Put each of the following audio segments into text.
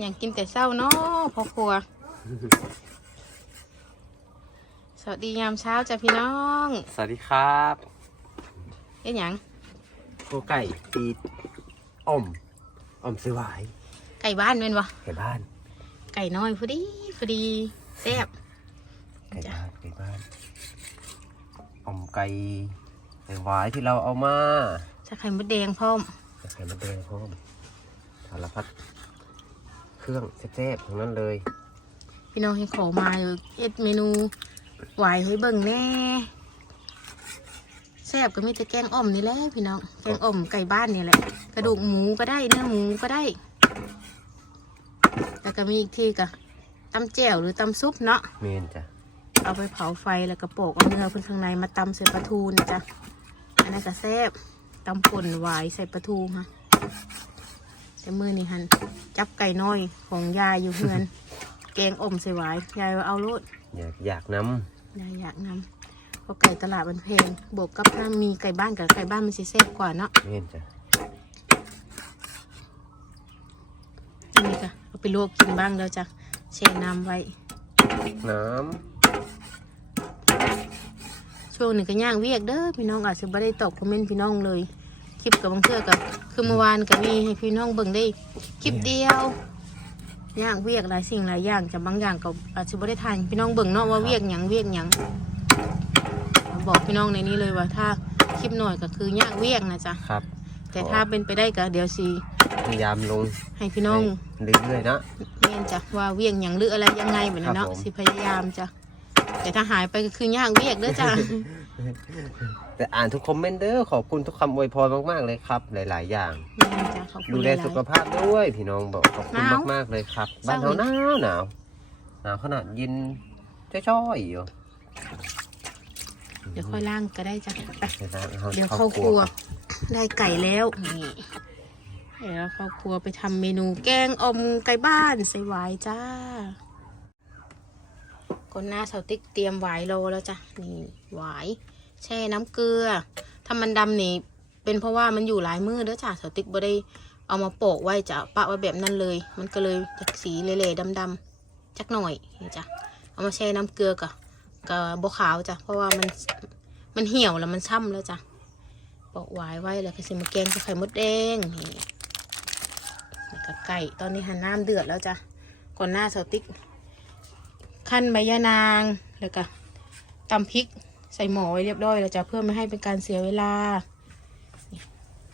อย่างกินแต่เศร้าเนาะพ่อครัว สวัสดียามเช้าจ้ะพี่น้องสวัสดีครับเอ๊ะหยังโกไก่ตีอ่อมอ่อมสวายไก่บ้านเป็นวะไก่บ้าน ไก่น้อยพอดีพอดีแซ่บไก่บ้านไก่บ้านอ่อมไก่ไก่หวายที่เราเอามาใส่ไข่มดแดงพร้อมไข่มดแดงพร้อมสารพัด เครื่องแซ่บๆทั้งนั้นเลย พี่น้องให้ขอมาอยู่เอ็ดเมนูหวายให้เบิ่งแน่แซ่บก็มีแต่แกงอ่อมนี่แหละพี่น้องแกงอ่อมไก่บ้านนี่แหละกระดูกหมูก็ได้เนื้อหมูก็ได้แล้วก็มีอีกที่ก็ตำแจ่วหรือตำซุปเนาะเมนจ้ะเอาไปเผาไฟแล้วก็โปอกเอาเนื้อเพิ่นข้างในมาตำใส่ปลาทูนะจ๊ะอันนั้นก็แซ่บตำป่นหวายใส่ปลาทูค่ะ แต่มือนี่หันจับไก่น้อยของยายอยู่เฮือน แกงอมใส่หวายยายว่าเอาโลดอยากอยากน้ยายอยากนำเพราะไก่ตลาดมันแพงบวกกับถ้ามีไก่บ้านกับไก่บ้านมันสิแซ่บกว่าเนาะำเมนจ้ะนี่ก็เอาไปลวกกินบ้างแล้วจ้ะแช่น้ำไว้ น้ช่วงหนึ่งก็ย่างเวียกเด้อพี่น้องอาจจะไม่ได้ตอบคอมเมนต์พี่น้องเลย คลิปกับบางเทื่อกับคือเมื่อวานก็มีให้พี่น้องเบิ่งได้คลิปเดียวย่างเวียกหลายสิ่งหลายอย่างจะบางอย่างก็อาจจะไม่ได้ทานพี่น้องเบิ่งเนาะว่าเวียกหยังเวียกหยังบอกพี่น้องในนี้เลยว่าถ้าคลิปหน่อยก็คือย่างเวียกนะจ๊ะำครับ แต่ถ้าเป็นไปได้ก็เดี๋ยวสิพยายามลงให้พี่น้องเรื่อยๆนะเรียนจ้ะว่าเวียงหยังหรืออะไรยังไงแบบนี้ครัเนาะบผมสิพยายามจ้ะแต่ถ้าหายไปก็คือย่างเวียกเด้อจ้ะ แต่อ่านทุกคอมเมนต์เด้อขอบคุณทุกคำอวยพรมากๆเลยครับ หลาย ๆ อย่างแม่นจ้ะขอบคุดูณหแลลายสุขภาพด้วยพี่น้องบอกขอบคุณหนาวมากๆเลยครับเศบ้าร้านเราหนาวหนาวหนาวขนาดเย็นจ้อยๆอยู่ๆเดี๋ยวค่อยล่างก็ได้จ้ะไปเดี๋ยวนะเดี๋ยวเข้าครัว ได้ไก่แล้วนี่เดี๋ยวเราเข้าครัวไปทำเมนูแกงอมไก่บ้านใส่หวายจ้าก่อนหน้าเสาติ๊กเตรียมหวายโลแล้วจ้ะนี่หวาย แช่น้ำเกลือ ถ้ามันดำนี่ เป็นเพราะว่ามันอยู่หลายมือเด้อจ้ะเสาติ๊กบ่ได้เอามาโปะไว้จะปะไว้แบบนั้นเลย มันก็เลยจากสีเละๆดำๆจักหน่อยนี่จ้ะเอามาแช่น้ำเกลือกับกับบขาวจ้ะเพราะว่ามันมันเหี่ยวแล้วมันช้ำแล้วจ้ะปอกหวายไว้แล้วก็สิมาแกงกับไข่มดแดงนี่แล้วก็ไก่ตอนนี้หันน้ำเดือดแล้วจ้ะก่อนหน้าเสาติ๊กขั้นใบยะนางแล้วก็ตำพริก ใส่หม้อไว้เรียบร้อยแล้วจ้ะเพื่อไม่ให้เป็นการเสียเวลา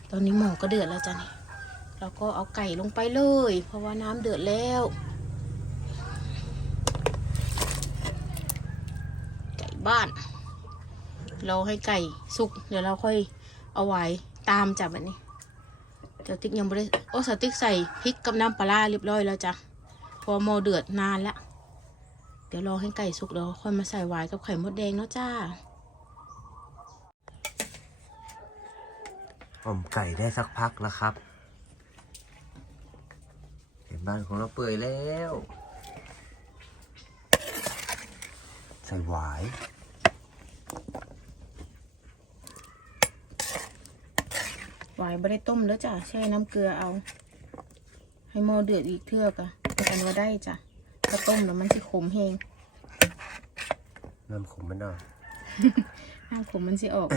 ตอนนี้หม้อก็เดือดแล้วจ้ะนี่เราก็เอาไก่ลงไปเลย เพราะว่าน้ำเดือดแล้วไก่บ้าน เราให้ไก่สุก เดี๋ยวเราค่อยเอาไว้ตามจับแบบนี้เดี๋ยวติ๊กยังไม่ได้โอ้สติ๊กใส่พริกกับน้ำปลาร้าเรียบร้อยแล้วจ้ะพอหมอเดือดนานแล้วเดี๋ยวรอให้ไก่สุกแล้วค่อยมาใส่ไว้กับไข่มดแดงเนาะจ้า อ่อมไก่ได้สักพักแล้วครับ เห็นบ้านของเราเปื่อยแล้ว ใส่หวายไว้ไม่ได้ต้มแล้วจ้ะแช่น้ำเกลือเอา ให้หมอเดือดอีกเทื่อกะกันว่าได้จ้ะถ้าต้มแล้วมันสิขมแหงน้ำขมมันหน่อยน้ำขมมันสิออก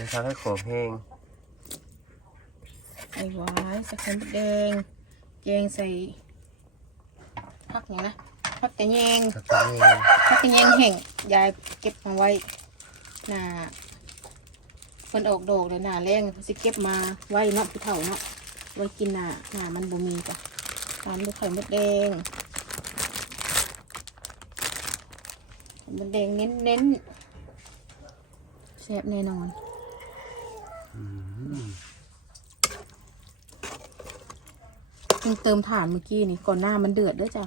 จะทำให้ขมแห้งไอ้หวายใส่ไข่มดแดงแกงใส่ผักอย่างนะผักแต่แยงแล้วก็แห้งผักแต่แยงแห้งยายเก็บมาไว้หน้าเพิ่นออกดอกเลยหน้าแรงเพิ่นสิเก็บมาไว้เนาะผู้เฒ่าเนาะไว้กินหน้าหน้ามันบ่มีจ้ะตามด้วยไข่มดแดงไข่มดแดงเน้นเน้นๆแซ่บแน่นอนอืม เพิ่งเติมถ่านเมื่อกี้นี่ก่อนหน้ามันเดือดด้วยจ้ะ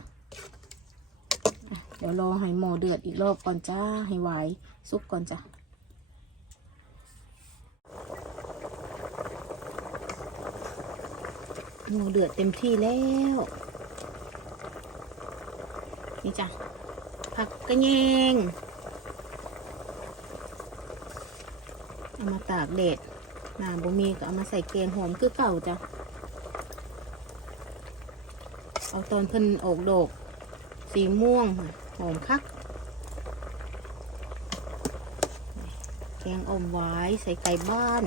เดี๋ยวรอให้หมอเดือดอีกรอบก่อนจ้าให้ไหวซุปก่อนจ้ะหม้อเดือดเต็มที่แล้ว นี่จ้ะผักกระเยงเอามาตากแดด น้ำบ่มีก็เอามาใส่แกงหอมคือเก่าจ้ะ เอาตอนเพิ่นออกดอก สีม่วงหอมคัก แกงอมไว้ใส่ไก่บ้าน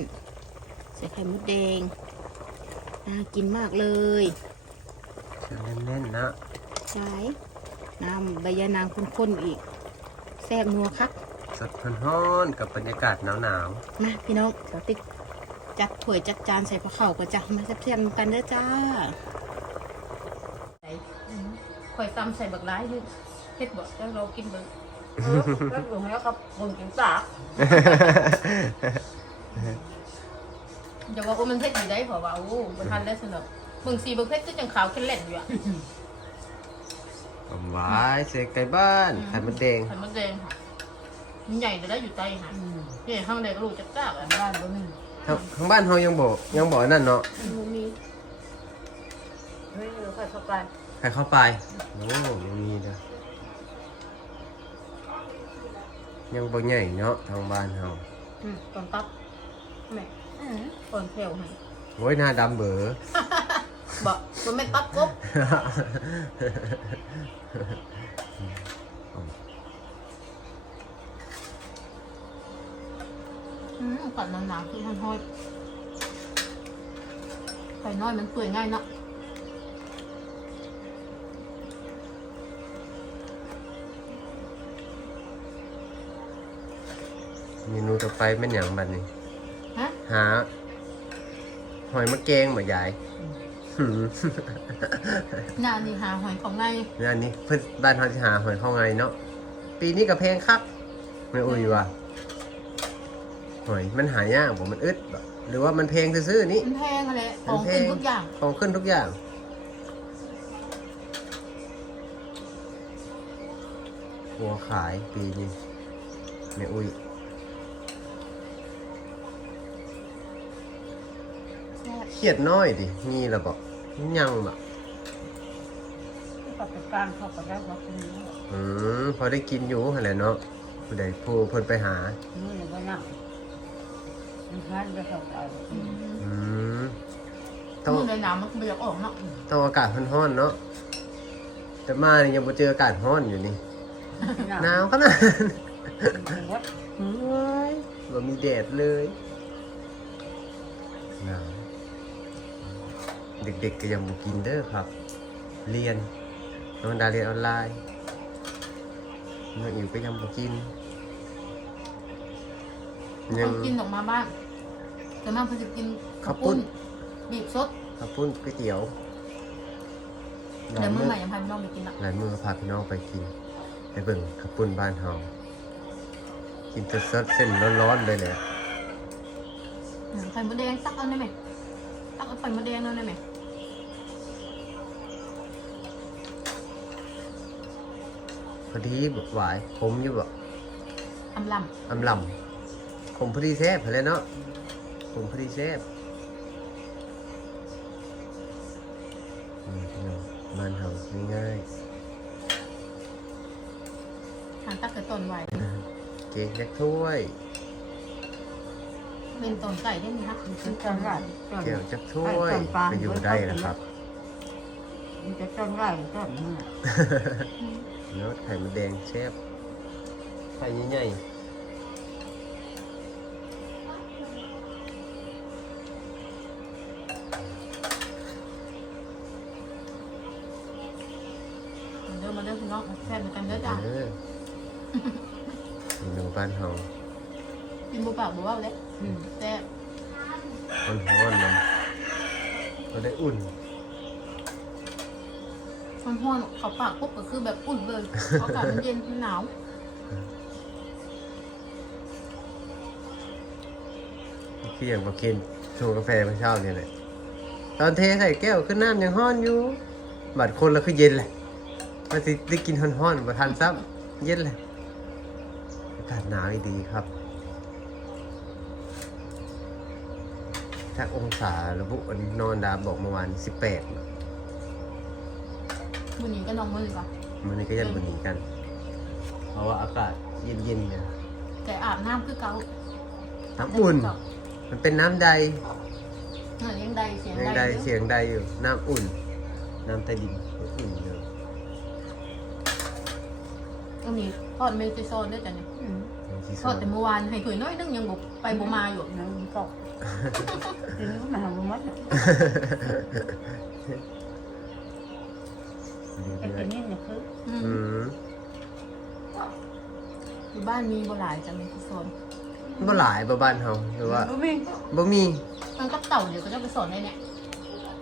ใส่ไข่มดแดง น่ากินมากเลยเชื่อแน่นๆนะใช่น้ำใบยานางข้นๆอีกแซ่บนัวคัก สดร้อนๆกับบรรยากาศหนาวมาพี่น้องเดี๋ยวติ๊ก จัดถ้วยจัดจานใส่ปลาเข่าก็จะมาแซ่บๆกันเด้อจ้าข่อยตำใส่บักร้ายอยู่เฮ็ดบ่แล้วเรากินเบิ่งแล้วอยู่แล้วครับมึงกินตาอย่าว่าโอ้มันเผ็ดอยู่ได้เพราะว่าโอ้บ่ทันแล้วสนุกมึงสีบ่เผ็ดก็จังขาวขึ้นแหล่นอยู่อะๆอมหวายใส่ไก่บ้านไข่มดแดงไข่มดแดงค่ะมันใหญ่จะได้อยู่ใต้ค่ะนี่ข้างในก็รู้จักจ้าอะบ้านบ่มี ทางทางบ้านเฮายังบ่ยังบ่นั่นเนาะมันมีเฮ้ยเราค่อยเข้าไปใครเข้าไปโอ้บ่มีเด้อยังบ่ใหญ่เนาะทางบ้านเฮาอืมก่อนตับแม่ก่อนแถวให้โอ้ยหน้าดำเบอบ่มันไม่ตับกบ อืมก่อนหนาวๆคือห้อยๆไข่น้อยมันเปื่อยง่ายเนาะเมนูต่อไปเป็นหยังบัดนี้ ฮะหา หอยมะแกงบ่ยายหืมหน้านี่หาหอยของไงงานนี้เพิ่นบ้านเฮาสิหาหอยเข้าไงเนาะปีนี้ก็แพงครับไม่อุ้ยว่ะ หอยมันหายากบ่มันอึดบ่หรือว่ามันแพงซื่อๆนี่มันแพงอะไรของขึ้นทุกอย่าง ของขึ้นทุกอย่าง หัวขายปีนี้แม่อุ้ยแซ่บเครียดน้อยดิมีแล้วบ่ยังบ่ปฏิการเข้าไปได้ว่าคุณนี่อืมพอได้กินอยู่หั่นแหละเนาะผู้ใดผู้เพิ่นไปหานี่เลยก็นั่ง มันพันไปเข้าไปอืมต้องมือในหนาวมันก็ไม่อยากออกเนาะต้องอากาศร้อนๆเนาะแต่มานี่ยังบ่เจออากาศร้อนอยู่นี่หนาวขนาดนั้นเฮ้ยบ่มีแดดเลยหนาวเด็กๆก็ยังบ่กินเด้อครับ เรียนน้องดาเรียนออนไลน์น้องอิ๋วก็ยังบ่กินค ยังนกินออกมาบ้างแต่มากเพิ่นจะกินข้าวปุ้น บีบสดข้าวปุ้นก๋วยเตี๋ยวเดี๋ยวมื้อใหม่ยังพาพี่น้องไปกินละหลายมือพาพี่น้องไปกิน ไปเบิ่งข้าวปุ้นบ้านเฮากินสดๆเส้นร้อนๆเลยแหละอืมไข่มดแดงตักเอาได้ไหมตักเอาไข่มดแดงเอาได้ไหมพอดีแบบหวายขมอยู่บ่อำลอำลำ ขมพอดีแซ่บเลยเนาะขมพอดีแซ่บอืมพี่น้องบ้านเฮาง่ายำหางตักกับต้นไว้ๆเก๊กยักษ์ถ้วยเป็นต้นไก่ได้ไหมคะมันจะไรต้นแก้วจักษ์ถ้วยไปอยู่ได้นะครับมันจะต้นไรต้นมือเนาะไข่มดแดงแซ่บไข่ใหญ่ๆ เมนูบ้านเฮากินบุปผาบัวเลยแซ่บร้อนร้อนๆมันก็ได้อุ่นมันห้อนเขาปากปุ๊บก็คือแบบอุ่นเลยอากาศมันเย็นมันหนาวพี่อย่างมากินชงกาแฟเมื่อเช้าเนี่ยแหละตอนเทใส่แก้วขึ้นน้ำยังห้อนอยู่บัดคนแล้วคือเย็นเลยมาสิได้กินห้อนๆมาทานซ้ำเย็นเลยอากาศหนาวอีดีครับ ถ้าองศาระบุอันนอนดาบอกเมื่อวานสิบแปดวันนี้ก็นองมือก่อนมันนี้ก็ยังบนนี้กัน เพราะว่าอากาศเย็นๆเนี่ยแต่อาบน้ำคือเก่าน้ำอุ่น มันเป็นน้ำใดเออยังใดเสียงยังใดใดอยู่เสียงใดอยู่ น้ำอุ่น น้ำใต้ดินอืมเน อะก็มีทอดเมจิโซนด้วยจ้ะเนี่ยอืมที่ทสออดนแต่เมื่อวานให้ถุยน้อยนึงยังบอกไปบ่มาอยู่น้ำตกทีนี้ก็มาหาบุมัดอะไอ้ตัวนี้เนี่ยคืออืมอืมอยู่บ้านมีบ่หลายจ้ะเมจิโซนบ่หลายบ่บ้านเฮาหรือว่าบ่มีบ่มีมันกับเต่าเดี๋ยวก็จะไปสอนได้เนี่ย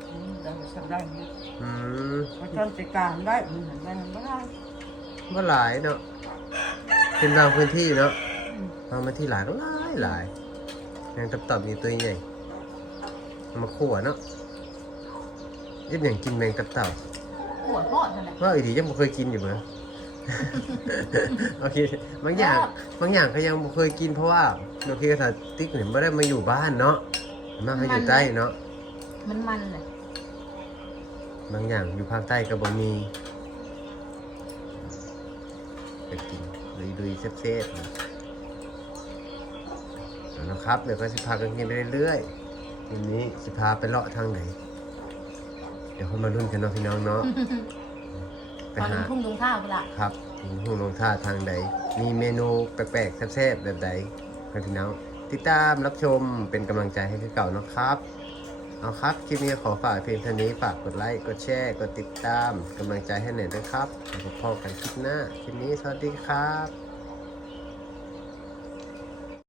อืมเราทำได้เนี่ยอืมมาจนจัดการได้มันหันได้มันไม่ได้ บ่หลายเนาะเป็นบางพื้นที่เนาะอืมบางพื้นที่หลายก็หลายหลายแมงตับๆนี่ตัวใหญ่เอามาขั่วเนาะยิบอย่างกินแมงตับเต่าหัวทอดนั่นแหละว่าอีดียังบ่เคยกินอยู่เหมือนโอเคบางอย่างบางอย่างก็ยังบ่เคยกินเพราะว่าโอเคสติ๊กเนี่ยไม่ได้มาอยู่บ้านเนาะมาให้อยู่ใต้เนาะมันมันเลยบางอย่างอยู่ภาคใต้ก็บ่มี ไปกินเลยดูเซฟๆนะเอานะครับเดี๋ยวก็สิพากันกินไปเรื่อยๆทีนี้สิพาไปเลาะทางไหน เดี๋ยวค่อยมารุ่นกันเนาะพี่น้องเนาะไปตอนหานี้ทุ่งตรงท่าเวลาครับถึงหูลงท่าทางใด มีเมนูแปลกๆแซ่บๆแบบใดให้พี่น้องติดตามรับชมเป็นกำลังใจให้คือเก่านะครับ เอาครับคลิปนี้ขอฝากเพียงเท่านี้ฝากกดไลค์ กดแชร์ กดติดตามกำลังใจให้หน่อยนะครับพบกันคลิปหน้า คลิปนี้สวัสดีครับ